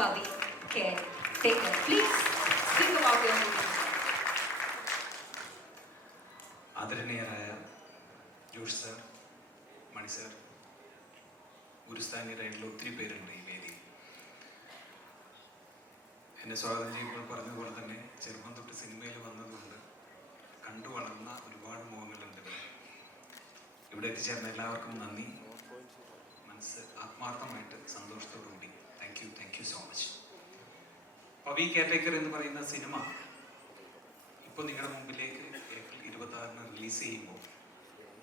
Pavi Caretaker. Please speak about your movie. ആദരണീയരായ Josh sir, മണി sir, ഗുരുസ്ഥാനീയരായിട്ടുള്ള ഒത്തിരി പേരുണ്ട് ഈ വേദി. എന്നെ സ്വാഗതം ചെയ്യുമ്പോൾ പറഞ്ഞതുപോലെ തന്നെ ചെറുപ്പം തൊട്ട് സിനിമയിൽ വന്നതുകൊണ്ട് കണ്ടു വളർന്ന ഒരുപാട് മുഖങ്ങളുണ്ട്. ഇവിടെ എത്തിച്ചേർന്ന എല്ലാവർക്കും നന്ദി. മനസ്സ് ആത്മാർത്ഥമായിട്ട് സന്തോഷത്തോടുകൂടി thank you so much. Pavi caretaker എന്ന് പറയുന്ന സിനിമ ഇപ്പോൾ നിങ്ങളുടെ മുമ്പിലേക്ക് ഏപ്രിൽ 26 റിലീസ് ചെയ്യുമ്പോൾ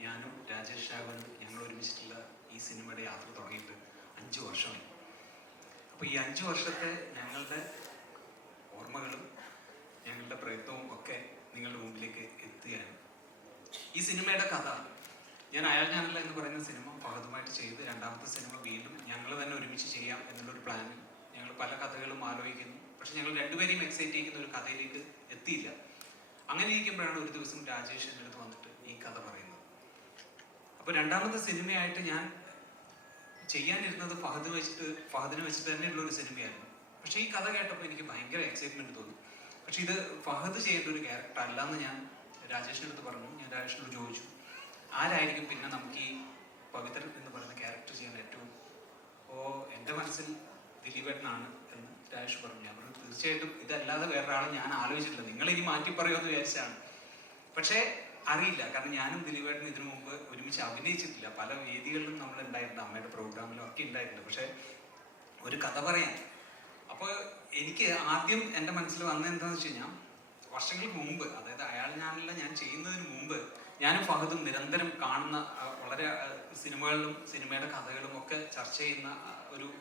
ഞാനും രാജേഷ് രാഘവൻ ഞങ്ങൾ ഒരുമിച്ചിട്ടുള്ള ഈ സിനിമയുടെ യാത്ര തുടങ്ങിയിട്ട് 5 വർഷമായി. അപ്പോൾ ഈ 5 വർഷത്തെ ഞങ്ങളുടെ ഓർമ്മകളും ഞങ്ങളുടെ പ്രയത്നവും ഒക്കെ നിങ്ങളുടെ മുമ്പിലേക്ക് എത്തുകയാണ്. ഈ സിനിമയുടെ കഥ ഞാൻ ഞാനല്ല എന്ന് പറയുന്ന സിനിമ ഫഹദുമായിട്ട് ചെയ്ത് രണ്ടാമത്തെ സിനിമ വീണ്ടും ഞങ്ങൾ തന്നെ ഒരുമിച്ച് ചെയ്യാം എന്നുള്ളൊരു പ്ലാനിൽ ഞങ്ങൾ പല കഥകളും ആലോചിക്കുന്നു. പക്ഷെ ഞങ്ങൾ രണ്ടുപേരെയും എക്സൈറ്റ് ചെയ്യുന്ന ഒരു കഥയിലേക്ക് എത്തിയില്ല. അങ്ങനെ ഇരിക്കുമ്പോഴാണ് ഒരു ദിവസം രാജേഷ് എൻ്റെ അടുത്ത് വന്നിട്ട് ഈ കഥ പറയുന്നത്. അപ്പോൾ രണ്ടാമത്തെ സിനിമയായിട്ട് ഞാൻ ചെയ്യാനിരുന്നത് ഫഹദിനെ വെച്ചിട്ട് തന്നെയുള്ള ഒരു സിനിമയായിരുന്നു. പക്ഷേ ഈ കഥ കേട്ടപ്പോൾ എനിക്ക് ഭയങ്കര എക്സൈറ്റ്മെന്റ് തോന്നി. പക്ഷെ ഇത് ഫഹദ് ചെയ്യേണ്ട ഒരു ക്യാരക്ടർ അല്ലാന്ന് ഞാൻ രാജേഷിൻ്റെ അടുത്ത് പറഞ്ഞു. ഞാൻ രാജേഷിനോട് ചോദിച്ചു, ആരായിരിക്കും പിന്നെ നമുക്ക് ഈ പവിത്രൻ എന്ന് പറയുന്ന ക്യാരക്ടർ ചെയ്യാൻ ഏറ്റവും? എൻ്റെ മനസ്സിൽ ദിലീപേട്ടനാണ് എന്ന് രാജേഷ് പറഞ്ഞു. ഞാൻ പറഞ്ഞു, തീർച്ചയായിട്ടും ഇതല്ലാതെ വേറൊരാളെ ഞാൻ ആലോചിച്ചിട്ടില്ല, നിങ്ങൾ ഇനി മാറ്റി പറയുമെന്ന് വിചാരിച്ചാണ്. പക്ഷേ അറിയില്ല, കാരണം ഞാനും ദിലീപേട്ടനും ഇതിനു മുമ്പ് ഒരുമിച്ച് അഭിനയിച്ചിട്ടില്ല. പല വേദികളിലും നമ്മൾ ഉണ്ടായിട്ടുണ്ട്, അമ്മയുടെ പ്രോഗ്രാമിലും ഒക്കെ ഉണ്ടായിട്ടുണ്ട്. പക്ഷെ ഒരു കഥ പറയാൻ, അപ്പോൾ എനിക്ക് ആദ്യം എൻ്റെ മനസ്സിൽ വന്നത് എന്താണെന്ന് വെച്ച് കഴിഞ്ഞാൽ, വർഷങ്ങൾക്ക് മുമ്പ്, അതായത് ഞാനല്ല ഞാൻ ചെയ്യുന്നതിന് മുമ്പ് ഞാനും ഫഹദും നിരന്തരം കാണുന്ന വളരെ സിനിമകളിലും സിനിമയുടെ കഥകളും ഒക്കെ ചർച്ച ചെയ്യുന്ന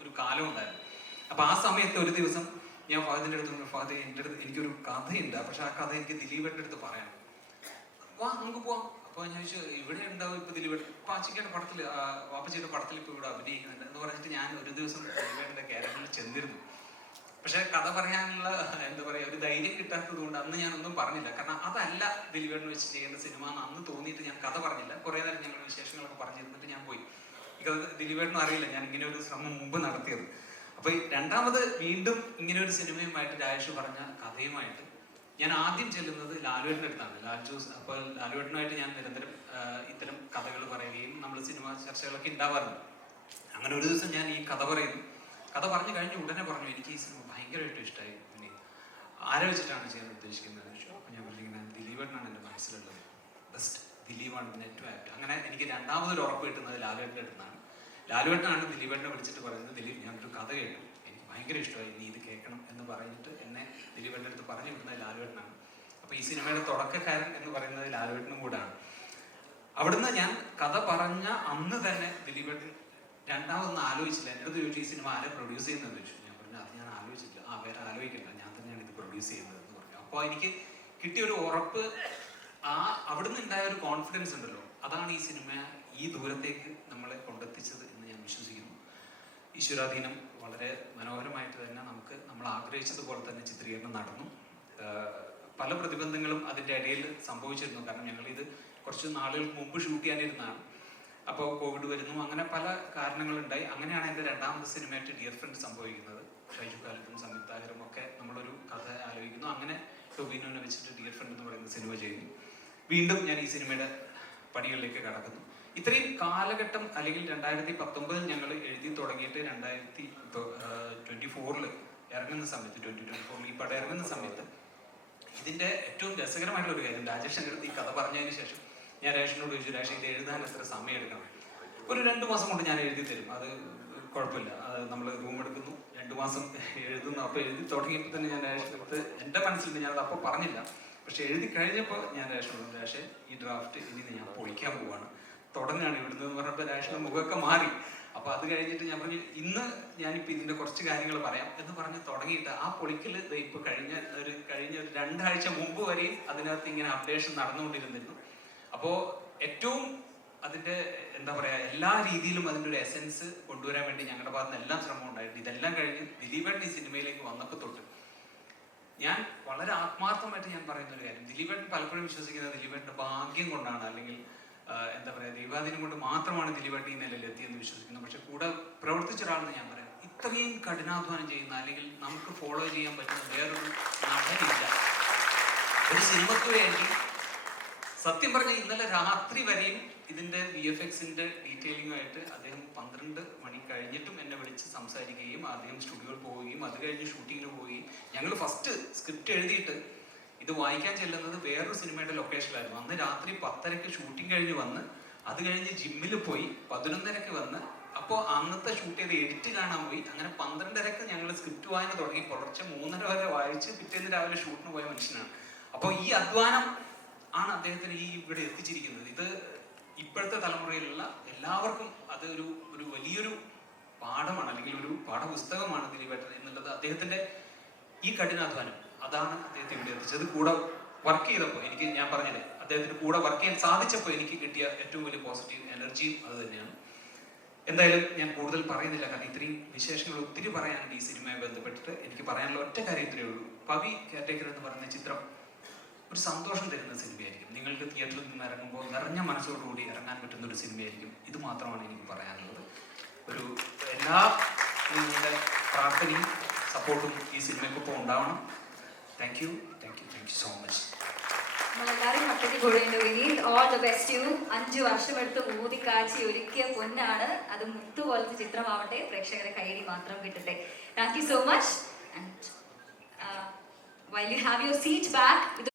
ഒരു കാലം ഉണ്ടായിരുന്നു. അപ്പൊ ആ സമയത്ത് ഒരു ദിവസം ഞാൻ ഫഹദിന്റെ അടുത്ത് പറഞ്ഞു, ഫഹദ് എൻ്റെ അടുത്ത് എനിക്കൊരു കഥയുണ്ട്, പക്ഷെ ആ കഥ എനിക്ക് ദിലീപേട്ടൻ്റെ അടുത്ത് പറയണം, വാ നമുക്ക് പോവാം. അപ്പൊ ഞാൻ ചോദിച്ചു, ഇവിടെ ഉണ്ടാവും ഇപ്പൊ ദിലീപേട്ടൻ? പാച്ചിക്കയുടെ പടത്തിൽ, വാപ്പച്ചിയുടെ പടത്തിൽ ഇപ്പൊ ഇവിടെ അഭിനയിക്കുന്നുണ്ട് എന്ന് പറഞ്ഞിട്ട് ഞാൻ ഒരു ദിവസം ദിലീപേട്ടൻ്റെ ക്യാരക്ടറിൽ ചെന്നിരുന്നു. പക്ഷെ കഥ പറയാനുള്ള എന്താ പറയാ ഒരു ധൈര്യം കിട്ടാത്തത് കൊണ്ട് അന്ന് ഞാനൊന്നും പറഞ്ഞില്ല. കാരണം അതല്ല ദിലീപേട്ടൻ വെച്ച് ചെയ്യുന്ന സിനിമ എന്ന് അന്ന് തോന്നിയിട്ട് ഞാൻ കഥ പറഞ്ഞില്ല. കുറെ നേരം ഞങ്ങൾ വിശേഷങ്ങളൊക്കെ പറഞ്ഞിരുന്നിട്ട് ഞാൻ പോയി. ഈ കഥ ദിലീപേട്ടനും അറിയില്ല ഞാൻ ഇങ്ങനെ ഒരു ശ്രമം മുമ്പ് നടത്തിയത്. അപ്പൊ രണ്ടാമത് വീണ്ടും ഇങ്ങനെ ഒരു സിനിമയുമായിട്ട് രാജേഷ് പറഞ്ഞ കഥയുമായിട്ട് ഞാൻ ആദ്യം ചെല്ലുന്നത് ലാലുവേട്ടൻ്റെ അടുത്താണ്, ലാൽ ജോസ്. അപ്പോൾ ലാലുവേട്ടനുമായിട്ട് ഞാൻ നിരന്തരം ഇത്തരം കഥകൾ പറയുകയും നമ്മൾ സിനിമ ചർച്ചകളൊക്കെ ഉണ്ടാവാറുണ്ട്. അങ്ങനെ ഒരു ദിവസം ഞാൻ ഈ കഥ പറയുന്നു. കഥ പറഞ്ഞു കഴിഞ്ഞ് ഉടനെ പറഞ്ഞു, എനിക്ക് ഈ സിനിമ ഭയങ്കരമായിട്ട് ഇഷ്ടമായി, പിന്നെ ആരെ വെച്ചിട്ടാണ് ചെയ്യാൻ ഉദ്ദേശിക്കുന്നത്? അപ്പോൾ ഞാൻ പറഞ്ഞിങ്ങനെ, ദിലീപേട്ടനാണ് എൻ്റെ മനസ്സിലുള്ളത്, ബെസ്റ്റ് ദിലീപാണ് ഏറ്റവും ആപ്റ്റ്. അങ്ങനെ എനിക്ക് രണ്ടാമതൊരു ഉറപ്പ് കിട്ടുന്നത് ലാലുവേട്ടൻ്റെ അടുത്താണ്. ലാലുവേട്ടനാണ് ദിലീപേട്ടനെ വിളിച്ചിട്ട് പറയുന്നത്, ദിലീപ് ഞാനൊരു കഥ കേട്ടു, എനിക്ക് ഭയങ്കര ഇഷ്ടമായി, നീ ഇത് കേൾക്കണം എന്ന് പറഞ്ഞിട്ട് എന്നെ ദിലീപേട്ടൻ്റെ അടുത്ത് പറഞ്ഞു വിടുന്നത് ലാലുവേട്ടനാണ്. അപ്പോൾ ഈ സിനിമയുടെ തുടക്കക്കാരൻ എന്ന് പറയുന്നത് ലാലുവേട്ടനും കൂടാണ്. അവിടുന്ന് ഞാൻ കഥ പറഞ്ഞ അന്ന് തന്നെ ദിലീപേട്ടൻ രണ്ടാമതൊന്നും ആലോചിച്ചില്ല. എൻ്റെ അടുത്ത് ചോദിച്ചു, ഈ സിനിമ ആരെ പ്രൊഡ്യൂസ് ചെയ്യുന്നതെന്ന് ചോദിച്ചു. ഞാൻ പറഞ്ഞു, അത് ഞാൻ ആലോചിച്ചില്ല. വേറെ ആലോചിക്കണ്ട, ഞാൻ തന്നെയാണ് ഇത് പ്രൊഡ്യൂസ് ചെയ്യുന്നത് എന്ന് പറഞ്ഞു. അപ്പോൾ എനിക്ക് കിട്ടിയൊരു ഉറപ്പ്, അവിടുന്ന് ഉണ്ടായ ഒരു കോൺഫിഡൻസ് ഉണ്ടല്ലോ, അതാണ് ഈ സിനിമ ഈ ദൂരത്തേക്ക് നമ്മളെ കൊണ്ടെത്തിച്ചത് എന്ന് ഞാൻ വിശ്വസിക്കുന്നു. ഈശ്വരാധീനം വളരെ മനോഹരമായിട്ട് തന്നെ നമ്മൾ ആഗ്രഹിച്ചതുപോലെ തന്നെ ചിത്രീകരണം നടന്നു. പല പ്രതിബന്ധങ്ങളും അതിൻ്റെ ഇടയിൽ സംഭവിച്ചിരുന്നു. കാരണം ഞങ്ങളിത് കുറച്ച് നാളുകൾക്ക് മുമ്പ് ഷൂട്ട് ചെയ്യാനിരുന്നതാണ്. അപ്പോൾ കോവിഡ് വരുന്നു, അങ്ങനെ പല കാരണങ്ങളുണ്ടായി. അങ്ങനെയാണ് എൻ്റെ രണ്ടാമത്തെ സിനിമയായിട്ട് ഡിയർ ഫ്രണ്ട് സംഭവിക്കുന്നത്. ഷൈജു കാലത്തും സംയുക്താകരും ഒക്കെ നമ്മളൊരു കഥ ആലോചിക്കുന്നു. അങ്ങനെ ടൊവിനോനെ വെച്ചിട്ട് ഡിയർ ഫ്രണ്ട് എന്ന് പറയുന്ന സിനിമ ചെയ്യുന്നു. വീണ്ടും ഞാൻ ഈ സിനിമയുടെ പണികളിലേക്ക് കടക്കുന്നു. ഇത്രയും കാലഘട്ടം, അല്ലെങ്കിൽ 2019 ഞങ്ങൾ എഴുതി തുടങ്ങിയിട്ട് 2024 ഇറങ്ങുന്ന സമയത്ത്, 2024 ഈ പടം ഇറങ്ങുന്ന സമയത്ത് ഇതിൻ്റെ ഏറ്റവും രസകരമായിട്ടുള്ള ഒരു കാര്യം, രാജേഷ് എൻ്റെ അടുത്ത് ഈ കഥ പറഞ്ഞതിന് ശേഷം ഞാൻ രാജേഷിനോട് ചോദിച്ചു, രാജേഷ് ഇത് എഴുതാൻ എത്ര സമയം എടുക്കണം? ഒരു 2 മാസം കൊണ്ട് ഞാൻ എഴുതി തരും, അത് കുഴപ്പമില്ല. നമ്മൾ റൂം എടുക്കുന്നു, 2 മാസം എഴുതുന്നു. അപ്പോൾ എഴുതി തുടങ്ങിയപ്പോൾ തന്നെ ഞാൻ രാജേഷിനടുത്ത് എൻ്റെ മനസ്സിൽ ഞാനത് അപ്പോൾ പറഞ്ഞില്ല, പക്ഷെ എഴുതി കഴിഞ്ഞപ്പോൾ ഞാൻ രാജേഷിനോട്, രാജേഷ് ഈ ഡ്രാഫ്റ്റ് ഇനി ഞാൻ പൊളിക്കാൻ പോവാണ്, തുടങ്ങുകയാണ് ഇവിടുന്ന് എന്ന് പറഞ്ഞപ്പോൾ രാജേഷിൻ്റെ മുഖമൊക്കെ മാറി. അപ്പോൾ അത് കഴിഞ്ഞിട്ട് ഞാൻ പറഞ്ഞു, ഇന്ന് ഞാനിപ്പോൾ ഇതിൻ്റെ കുറച്ച് കാര്യങ്ങൾ പറയാം എന്ന് പറഞ്ഞ് തുടങ്ങിയിട്ട് ആ പൊളിക്കൽ ഇപ്പോൾ കഴിഞ്ഞ ഒരു 2 ആഴ്ച മുമ്പ് വരെയും അതിനകത്ത് ഇങ്ങനെ അപ്ഡേഷൻ നടന്നുകൊണ്ടിരുന്നിരുന്നു. അപ്പോൾ ഏറ്റവും അതിൻ്റെ എന്താ പറയുക, എല്ലാ രീതിയിലും അതിൻ്റെ ഒരു എസെൻസ് കൊണ്ടുവരാൻ വേണ്ടി ഞങ്ങളുടെ ഭാഗത്ത് എല്ലാം ശ്രമം ഉണ്ടായിട്ട് ഇതെല്ലാം കഴിഞ്ഞ് ദിലീപേട്ടൻ ഈ സിനിമയിലേക്ക് വന്നപ്പോൾ തൊട്ട് ഞാൻ വളരെ ആത്മാർത്ഥമായിട്ട് ഞാൻ പറയുന്ന ഒരു കാര്യം, ദിലീപേട്ടൻ പലപ്പോഴും വിശ്വസിക്കുന്നത് ദിലീപേട്ടൻ്റെ ഭാഗ്യം കൊണ്ടാണ്, അല്ലെങ്കിൽ എന്താ പറയുക, ദൈവാധീനം കൊണ്ട് മാത്രമാണ് ദിലീപേട്ടൻ ഈ നിലയിൽ എത്തിയെന്ന് വിശ്വസിക്കുന്നു. പക്ഷെ കൂടെ പ്രവർത്തിച്ച ഒരാളെന്ന് ഞാൻ പറയാം. അത്രയും കഠിനാധ്വാനം ചെയ്യുന്ന അല്ലെങ്കിൽ നമുക്ക് ഫോളോ ചെയ്യാൻ പറ്റുന്ന വേറൊരു നടനില്ല. ഒരു സിനിമയ്ക്ക് വേണ്ടി സത്യം പറഞ്ഞ ഇന്നലെ രാത്രി വരെയും ഇതിന്റെ VFXന്റെ ഡീറ്റെയിലിങ്ങുമായിട്ട് അദ്ദേഹം 12 മണി കഴിഞ്ഞിട്ടും എന്നെ വിളിച്ച് സംസാരിക്കുകയും അദ്ദേഹം സ്റ്റുഡിയോയിൽ പോവുകയും അത് കഴിഞ്ഞ് ഷൂട്ടിങ്ങിന് പോവുകയും ഞങ്ങൾ ഫസ്റ്റ് സ്ക്രിപ്റ്റ് എഴുതിയിട്ട് ഇത് വായിക്കാൻ ചെല്ലുന്നത് വേറൊരു സിനിമയുടെ ലൊക്കേഷനിലായിരുന്നു. അന്ന് രാത്രി 10:30 ഷൂട്ടിംഗ് കഴിഞ്ഞ് വന്ന് അത് കഴിഞ്ഞ് ജിമ്മിൽ പോയി 11:30 വന്ന് അപ്പോൾ അന്നത്തെ ഷൂട്ട് ചെയ്ത് എഡിറ്റ് കാണാൻ പോയി. അങ്ങനെ 12:30 ഞങ്ങൾ സ്ക്രിപ്റ്റ് വായന തുടങ്ങി പുലർച്ചെ 3:30 വരെ വായിച്ച് പിറ്റേന്ന് രാവിലെ ഷൂട്ടിന് പോയ മനുഷ്യനാണ്. അപ്പോൾ ഈ അധ്വാനം ആണ് അദ്ദേഹത്തിന് ഈ ഇവിടെ എത്തിച്ചിരിക്കുന്നത്. ഇത് ഇപ്പോഴത്തെ തലമുറയിലുള്ള എല്ലാവർക്കും അത് ഒരു വലിയൊരു പാഠമാണ്, അല്ലെങ്കിൽ ഒരു പാഠപുസ്തകമാണ് ദിലീപേട്ടൻ എന്നുള്ളത്. അദ്ദേഹത്തിന്റെ ഈ കഠിനാധ്വാനം അതാണ് അദ്ദേഹത്തെ ഇവിടെ എത്തിച്ചത്. കൂടെ വർക്ക് ചെയ്തപ്പോൾ ഞാൻ പറഞ്ഞില്ലേ, അദ്ദേഹത്തിന് കൂടെ വർക്ക് ചെയ്യാൻ സാധിച്ചപ്പോൾ എനിക്ക് കിട്ടിയ ഏറ്റവും വലിയ പോസിറ്റീവ് എനർജിയും അത് തന്നെയാണ്. എന്തായാലും ഞാൻ കൂടുതൽ പറയുന്നില്ല, കാരണം ഇത്രയും വിശേഷങ്ങൾ ഒത്തിരി പറയാനുണ്ട് ഈ സിനിമയെ ബന്ധപ്പെട്ടിട്ട്. എനിക്ക് പറയാനുള്ള ഒറ്റ കാര്യത്തിലേ ഉള്ളൂ, പവി കെയർടേക്കർ എന്ന് പറയുന്ന ചിത്രം ഒരു സന്തോഷം തരുന്ന സിനിമയായിരിക്കും. നിങ്ങൾക്ക് തിയേറ്ററിൽ നിന്ന് ഇറങ്ങുമ്പോൾ നിറഞ്ഞ മനസ്സോടുകൂടി ഇറങ്ങാൻ പറ്റുന്ന ഒരു സിനിമയായിരിക്കും. ഇത് മാത്രമാണ് എനിക്ക് പറയാനുള്ളത്. എല്ലാ നിങ്ങളുടെ പ്രാർത്ഥനയും സപ്പോർട്ടും ഈ സിനിമയ്ക്കൊപ്പം ഉണ്ടാവണം. Thank you so much. നമ്മളെല്ലാവരും ഒറ്റയ്ക്ക് കൂടെയുണ്ട്. We need all the best U. 5 വർഷമെടുത്ത് ഊതിക്കാച്ചി ഒരുക്കിയ പൊന്നാണ് അത്. മുത്തു പോലത്തെ ചിത്രമാവട്ടെ, പ്രേക്ഷകരെ കൈയടി മാത്രം കിട്ടട്ടെ. Thank you so much. And while you have your seat back